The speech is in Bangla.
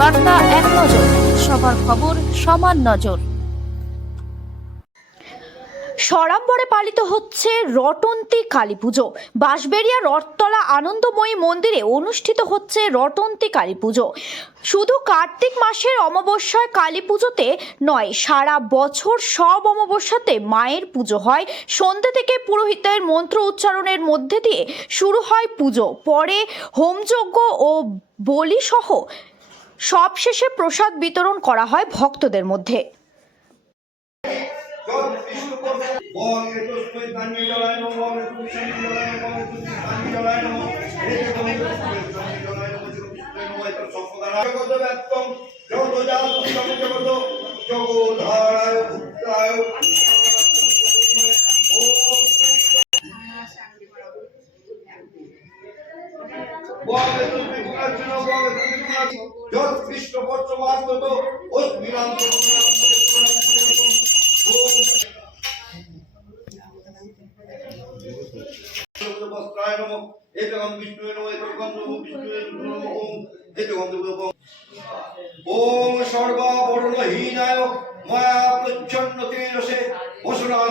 বার্তা এক নজর, সবার খবর সমান নজর। সরাম্বরে পালিত হচ্ছে রটন্তী কালী পুজো। বাঁশবেড়িয়া রথতলা আনন্দময়ী মন্দিরে অনুষ্ঠিত হচ্ছে রটন্তী কালী পুজো। শুধু কার্তিক মাসের অমাবস্যায় কালী পুজোতে নয়, সারা বছর সব অমাবস্যাতে মায়ের পুজো হয়। সন্ধ্যে থেকে পুরোহিতের মন্ত্র উচ্চারণের মধ্যে দিয়ে শুরু হয় পুজো, পরে হোমযজ্ঞ ও বলি সহ সবশেষে প্রসাদ বিতরণ করা হয় ভক্তদের মধ্যে। ওম সর্বাবরণহীনায় মায়া প্রচ্ছন্ন তেজসে বসনাং